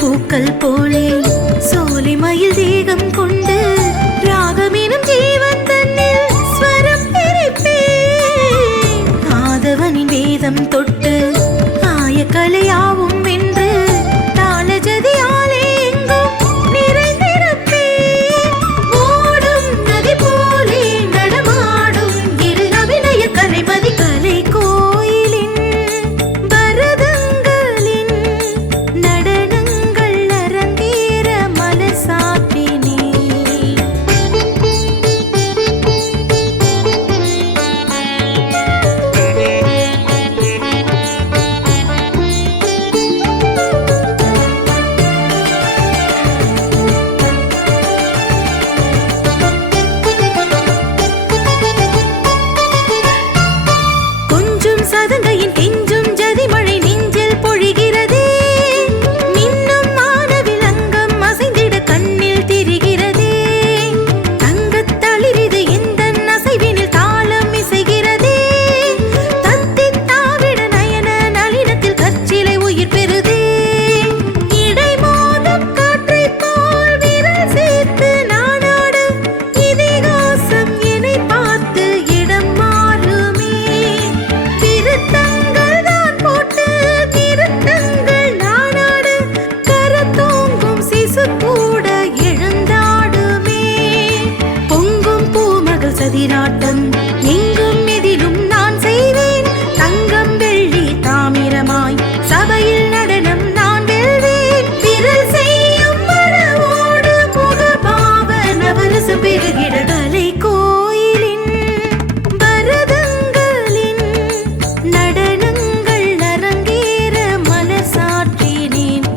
பூக்கள் போலே சோலை மயில் தேகம் கொண்டு ராகமெனும் ஜீவன் தன்னில் ஸ்வரம் பிரிப்பேன். ஆதவனின் வேதம் தொட்டு ஆயக்கலையாவும் வென்று தாளஜதியாலே எங்கும் நிறைந்திருப்பேன். ஓடும் நதி போலே நடமாடும் இரு அபிநய கலைமதி கலை கோயிலின் பரதங்களின் நடனங்கள் அரங்கேற மலர் சாற்றினே. கொஞ்சும் சதங்கையின் கெஞ்சும் ஜதிமழை நெஞ்சில் பொழிகிறதே. மின்னும் மானவில் அங்கம் அசைந்திட கண்ணில் திரிகிறதே. தங்கத் தளிரிது எந்தன் அசைவினில் தாளம் இசைகிறதே. தத்தித் தாவிட நயன நளினத்தில் கற்சிலை உயிர் பெறுதே. இடை மோதும் காற்றைப் போல் விரல் சேர்த்து நானாட இதிகாசம் என்னை பார்த்து இடம் மாறுமே. திருத்தங்கள் தான் போட்டு திருத்தங்கள் நானாட கரத்தோங்கும் சிசு கூட எழுந்தாடுமே. பொங்கும் பூமகள் சதிராட்டம் எங்கும் எதிலும் நான் செய்வேன். தங்கம் வெள்ளி தாமிரமாய் சபையில் நடனம் நான் வெல்வேன். விரல் செய்யும் மனவோடு முகபாவ நவரச பெருகிட கலை கோயிலின் பரதங்களின் நடனங்கள் அரங்கேற மலர் சாற்றினேன்.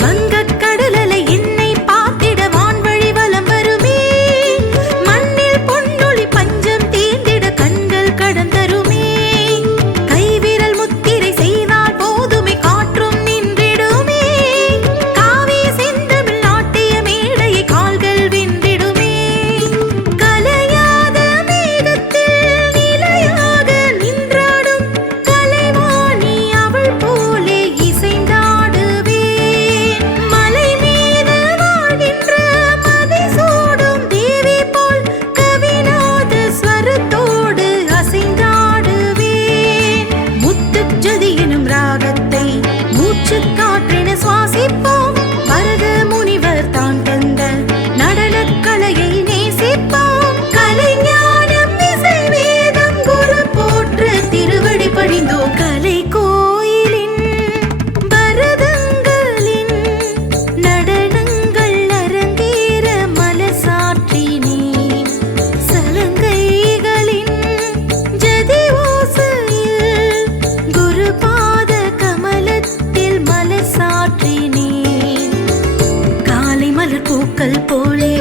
வங்கக் கடலலை என்னை பார்த்திட வான்வழி வலம் வருமே. மண்ணில் பொன்னொளி பஞ்சம் தீர்ந்திட கண்கள் கடந்தருமே. கைவிரல் முத்திரை செய்தால் போதுமே காற்றும் நின்றிடுமே. காவிய செந்தமிழ் நாட்டிய மேடையை கால்கள் வென்றிடுமே. கலையாத மேகத்தில் நிலையாக நின்றாடும் கலைவாணி அவள் போலே இசைந்தாடுவேன். மலை மீது வாழ்கின்ற மதி சூடும் தேவி போல் கவிநாத ஸ்வரத்தோடு அசைந்தாடுவேன். முத்துச் ஜதி எனும் ராகத்தை மூச்சுக் காற்றென சுவாசிப்போம். பரத முனிவர் தான் தந்த நடனக் கலையை நேசிப்போம். கலைஞானம் இசை வேதம் குரு போற்று திருவடி பணிந்தோம். கலை கோயிலின் பரதங்களின் நடனங்கள் அரங்கேற மலர் சாற்றினேன். சலங்கைகளின் ஜதி ஓசையில் குருபாத கமலத்தில் மலர் சாற்றினேன். காலை மலர் பூக்கள் போலே